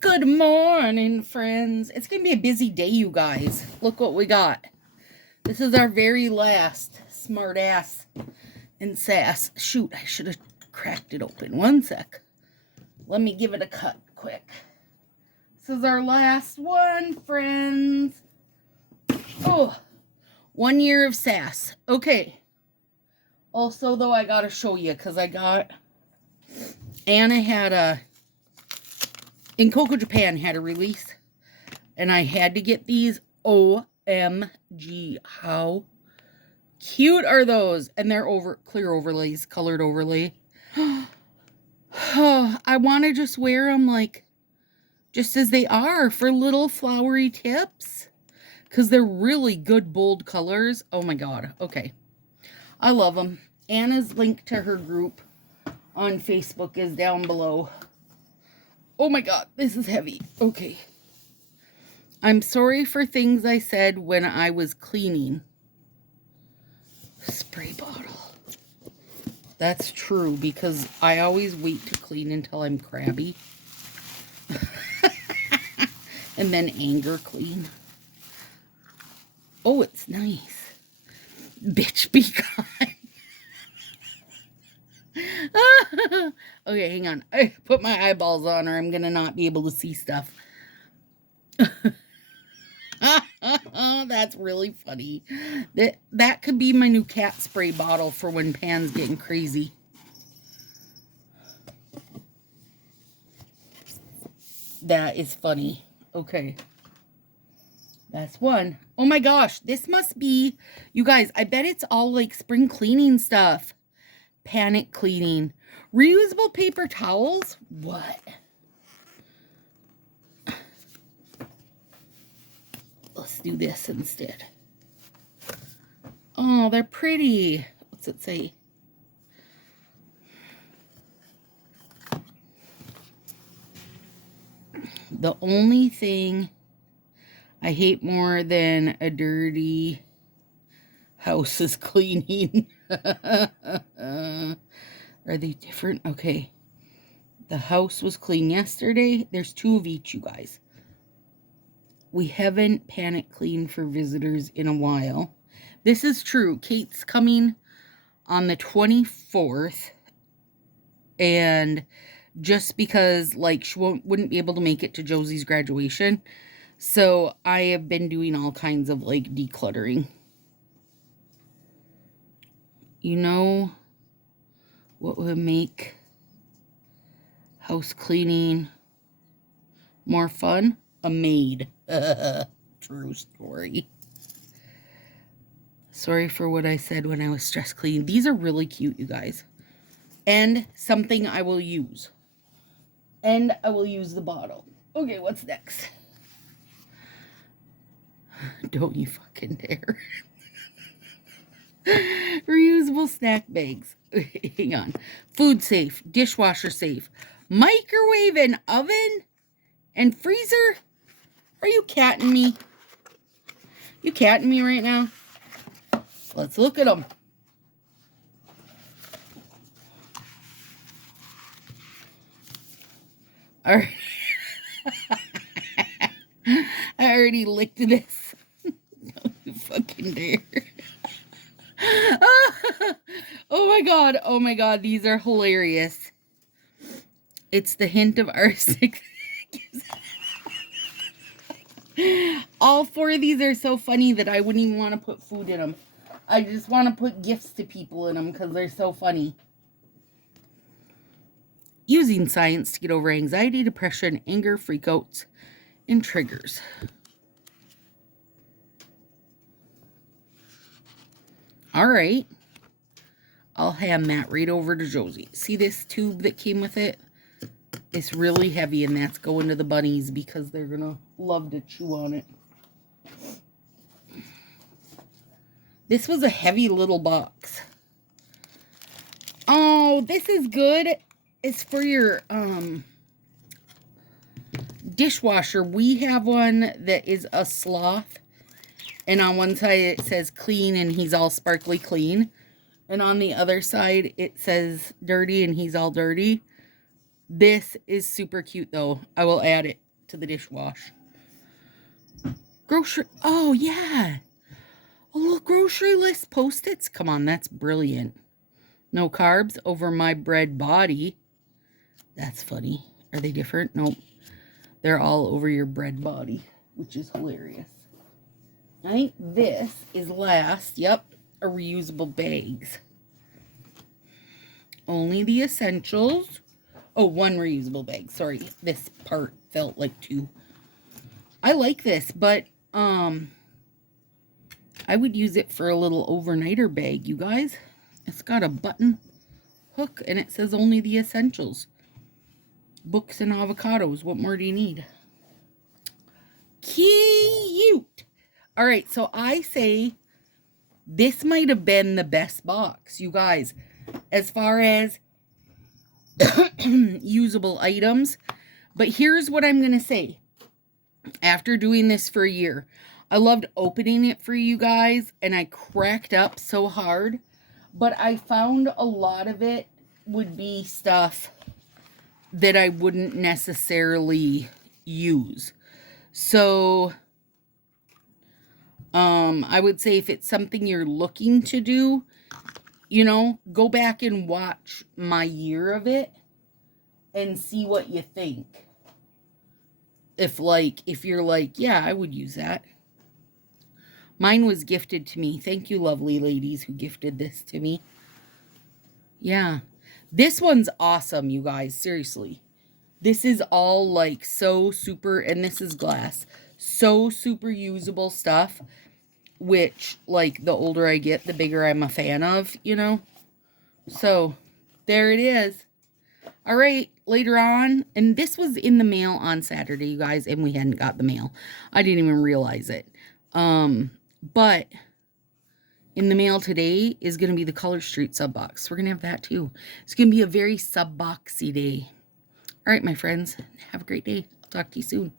Good morning, friends. It's going to be a busy day, you guys. Look what we got. This is our very last smart ass and sass. Shoot, I should have cracked it open. One sec. Let me give it a cut quick. This is our last one, friends. Oh, 1 year of sass. Okay. Also, though, I got to show you because Anna had in Coco Japan had a release, and I had to get these. OMG, how cute are those? And they're clear overlays, colored overlay. I want to just wear them like just as they are for little flowery tips because they're really good bold colors. Oh my god. Okay, I love them. Anna's link to her group on Facebook is down below. Oh my god, this is heavy. Okay. I'm sorry for things I said when I was cleaning. Spray bottle. That's true because I always wait to clean until I'm crabby. And then anger clean. Oh, it's nice. Bitch, be kind. Okay, hang on. I put my eyeballs on or I'm going to not be able to see stuff. That's really funny. That could be my new cat spray bottle for when Pan's getting crazy. That is funny. Okay. That's one. Oh my gosh, this must be, you guys, I bet it's all like spring cleaning stuff. Panic cleaning. Reusable paper towels? What? Let's do this instead. Oh, they're pretty. What's it say? The only thing I hate more than a dirty house is cleaning. Are they different? Okay. The house was clean yesterday. There's 2 of each, you guys. We haven't panic cleaned for visitors in a while. This is true. Kate's coming on the 24th. And just because, like, she wouldn't be able to make it to Josie's graduation. So I have been doing all kinds of, like, decluttering. You know what would make house cleaning more fun? A maid. True story. Sorry for what I said when I was stress cleaning. These are really cute, you guys. And something I will use. And I will use the bottle. Okay, what's next? Don't you fucking dare. Reusable snack bags. Hang on. Food safe. Dishwasher safe. Microwave and oven? And freezer? Are you catting me? You catting me right now? Let's look at them. All right. I already licked this. Don't you fucking dare. Oh my god. Oh my god. These are hilarious. It's the hint of arsenic. All 4 of these are so funny that I wouldn't even want to put food in them. I just want to put gifts to people in them because they're so funny. Using science to get over anxiety, depression, anger, freakouts, and triggers. All right. I'll hand that right over to Josie. See this tube that came with it? It's really heavy, and that's going to the bunnies because they're going to love to chew on it. This was a heavy little box. Oh, this is good. It's for your dishwasher. We have one that is a sloth. And on one side it says clean and he's all sparkly clean. And on the other side it says dirty and he's all dirty. This is super cute though. I will add it to the dishwash. Grocery. Oh, yeah. A little grocery list Post-its. Come on, that's brilliant. No carbs over my bread body. That's funny. Are they different? Nope. They're all over your bread body, which is hilarious. I think this is last. Yep. A reusable bags. Only the essentials. Oh, one reusable bag. Sorry. This part felt like two. I like this, but I would use it for a little overnighter bag, you guys. It's got a button hook and it says only the essentials. Books and avocados. What more do you need? Cute. All right, so I say this might have been the best box, you guys, as far as usable items. But here's what I'm going to say. After doing this for a year, I loved opening it for you guys, and I cracked up so hard. But I found a lot of it would be stuff that I wouldn't necessarily use. So, I would say if it's something you're looking to do, you know, go back and watch my year of it and see what you think. If you're like, yeah, I would use that. Mine was gifted to me. Thank you, lovely ladies who gifted this to me. Yeah. This one's awesome, you guys. Seriously. This is all like so super, and this is glass. So super usable stuff, which like the older I get, the bigger I'm a fan of, you know. So there it is. All right, later on, and this was in the mail on Saturday, you guys, and we hadn't got the mail. I didn't even realize it. But in the mail today is going to be the Color Street sub box. We're going to have that too. It's going to be a very sub boxy day. All right, my friends, have a great day. I'll talk to you soon.